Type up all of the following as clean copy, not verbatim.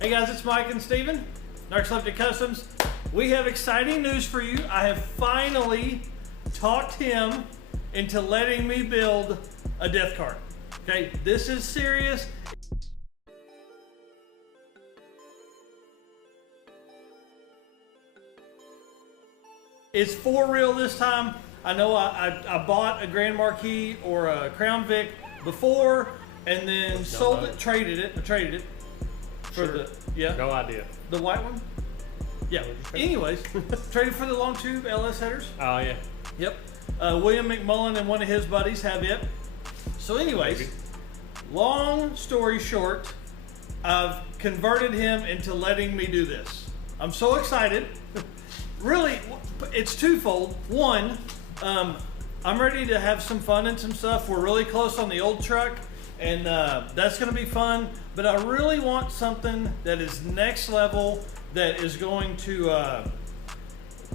Hey guys, it's Mike and Steven, NarxKart Customs. We have exciting news for you. I have finally talked him into letting me build a Death Kart. Okay, this is serious. It's for real this time. I know I bought a Grand Marquis or a Crown Vic before and then sold it, traded it for the, yeah. No idea. The white one? Yeah. Anyways, traded for the long tube LS headers. Oh yeah. Yep. William McMullen and one of his buddies have it. So anyways, long story short, I've converted him into letting me do this. I'm so excited. Really, it's twofold. One, I'm ready to have some fun and some stuff. We're really close on the old truck, and that's going to be fun. But I really want something that is next level, that is going to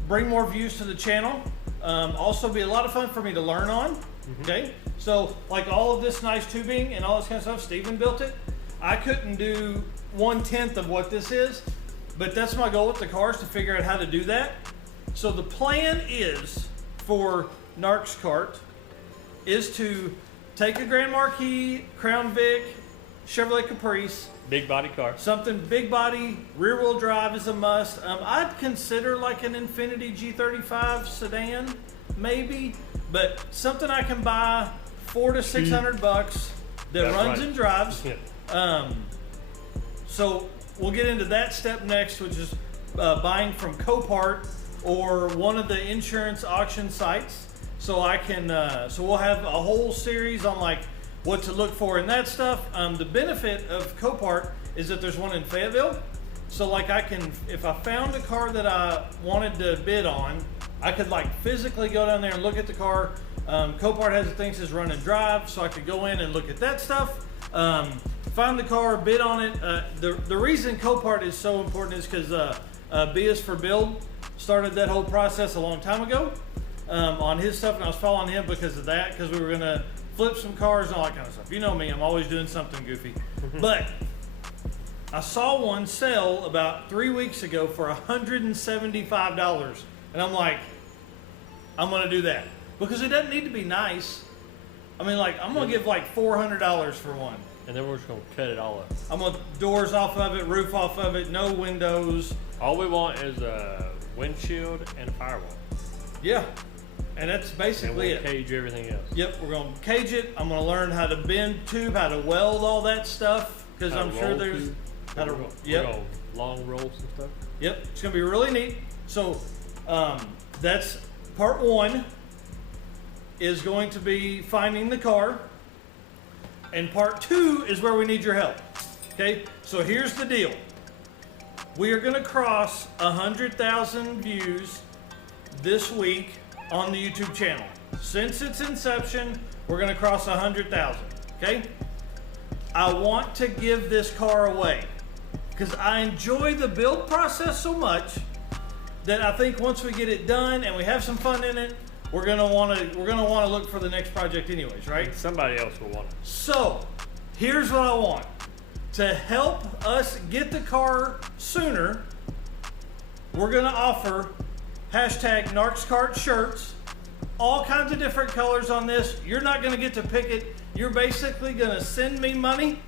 bring more views to the channel. Also be a lot of fun for me to learn on. Okay, so like all of this nice tubing and all this kind of stuff, Steven built it. I couldn't do 1/10 of what this is, but that's my goal with the cars, to figure out how to do that. So the plan is for NarxKart is to take a Grand Marquis, Crown Vic, Chevrolet Caprice, big body car, something big body, rear wheel drive is a must. I'd consider like an Infiniti G35 sedan, maybe, but something I can buy $400 to $600 that runs and drives. Yeah. So we'll get into that step next, which is buying from Copart or one of the insurance auction sites. So I can, so we'll have a whole series on like what to look for in that stuff. The benefit of Copart is that there's one in Fayetteville. So like I can, if I found a car that I wanted to bid on, I could like physically go down there and look at the car. Copart has a thing that says run and drive, so I could go in and look at that stuff. Find the car, bid on it. The reason Copart is so important is because B is for Build started that whole process a long time ago on his stuff, and I was following him because of that, because we were gonna flip some cars and all that kind of stuff. You know me, I'm always doing something goofy. But I saw one sell about 3 weeks ago for $175, and I'm like, I'm gonna do that, because it doesn't need to be nice. I mean, like, I'm gonna give like $400 for one. And then we're just gonna cut it all up. I'm gonna doors off of it, roof off of it, no windows. All we want is a windshield and a firewall. Yeah, and that's basically and we'll cage everything else. Yep, we're gonna cage it. I'm gonna learn how to bend tube, how to weld all that stuff, because I'm sure there's how to roll. Yep, long rolls and stuff. Yep, it's gonna be really neat. So that's part one. Is going to be finding the car, and part two is where we need your help. Okay, so here's the deal. We are going to cross 100,000 views this week on the YouTube channel. Since its inception, we're going to cross 100,000. Okay, I want to give this car away because I enjoy the build process so much that I think once we get it done and we have some fun in it, we're gonna want to look for the next project anyways, right? Somebody else will want it. So here's what I want. To help us get the car sooner, we're gonna offer hashtag NarxKart shirts, all kinds of different colors on this. You're not gonna get to pick it. You're basically gonna send me money,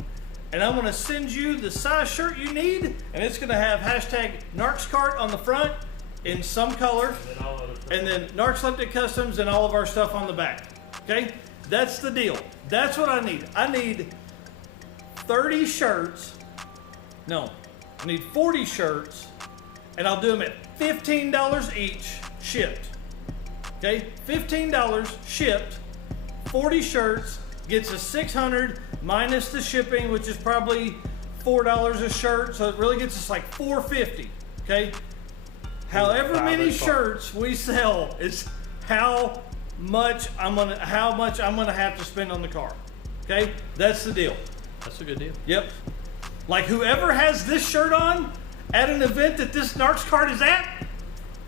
and I'm gonna send you the size shirt you need, and it's gonna have hashtag NarxKart on the front in some color, and then NarxKart Customs and all of our stuff on the back. Okay, that's the deal. That's what I need. I need 30 shirts. No, I need 40 shirts, and I'll do them at $15 each, shipped. Okay, $15 shipped. 40 shirts gets us $600 minus the shipping, which is probably $4 a shirt. So it really gets us like $450. Okay. However many shirts we sell is how much I'm gonna have to spend on the car. Okay, that's the deal. That's a good deal. Yep. Like whoever has this shirt on at an event that this NarxKart is at,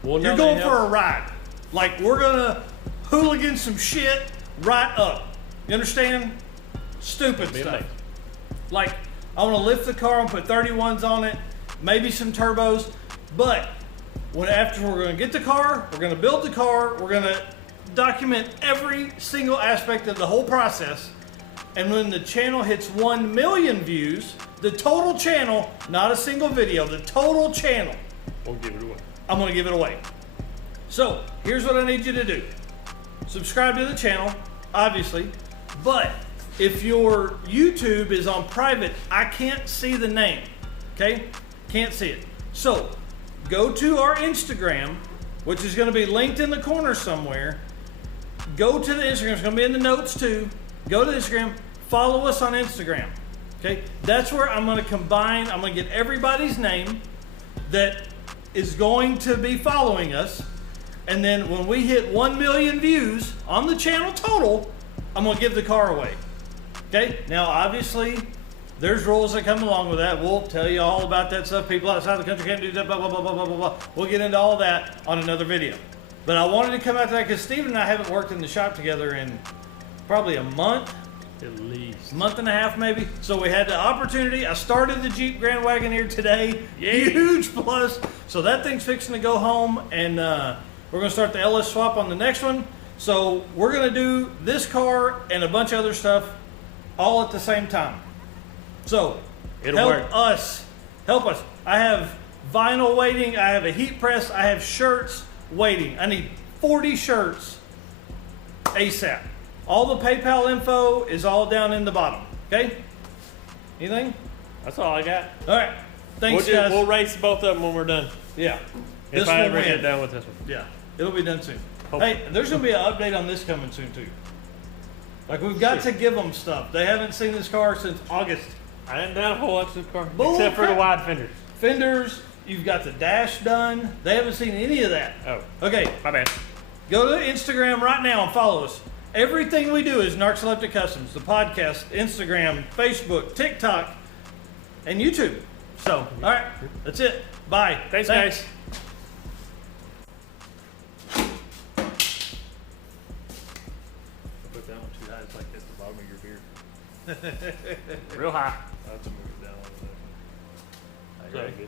you're going for a ride. Like we're gonna hooligan some shit right up. You understand? Stupid stuff. Like I want to lift the car and put 31s on it, maybe some turbos. But after we're going to get the car, we're going to build the car, we're going to document every single aspect of the whole process. And when the channel hits 1 million views, the total channel, not a single video, the total channel, We'll give it away. I'm going to give it away. So here's what I need you to do. Subscribe to the channel, obviously, but if your YouTube is on private, I can't see the name, okay? Can't see it. So go to our Instagram, which is going to be linked in the corner somewhere. Go to the Instagram. It's going to be in the notes too. Go to Instagram. Follow us on Instagram. Okay? That's where I'm going to combine. I'm going to get everybody's name that is going to be following us. And then when we hit 1 million views on the channel total, I'm going to give the car away. Okay? Now, obviously, there's rules that come along with that. We'll tell you all about that stuff. People outside the country can't do that, blah, blah, blah, blah, blah, blah, blah. We'll get into all that on another video. But I wanted to come out to that because Steven and I haven't worked in the shop together in probably a month. At least. Month and a half maybe. So we had the opportunity. I started the Jeep Grand Wagoneer today. Yay. Huge plus. So that thing's fixing to go home, and we're going to start the LS swap on the next one. So we're going to do this car and a bunch of other stuff all at the same time. So help us. I have vinyl waiting. I have a heat press. I have shirts waiting. I need 40 shirts ASAP. All the PayPal info is all down in the bottom. Okay? Anything? That's all I got. All right. Thanks, guys. We'll race both of them when we're done. Yeah. If I ever get done with this one. Yeah. It'll be done soon. Hopefully. Hey, there's going to be an update on this coming soon, too. Like, we've got to give them stuff. They haven't seen this car since August. I didn't done a whole lot of this car. Bull except for the crap. wide fenders. Fenders. You've got the dash done. They haven't seen any of that. Oh. Okay. My bad. Go to Instagram right now and follow us. Everything we do is Narx Electric Customs. The podcast, Instagram, Facebook, TikTok, and YouTube. So, all right. That's it. Bye. Thanks, guys. Put that one too high. It's like at the bottom of your beard. Real high. I have to move it down a little bit. Okay. Good.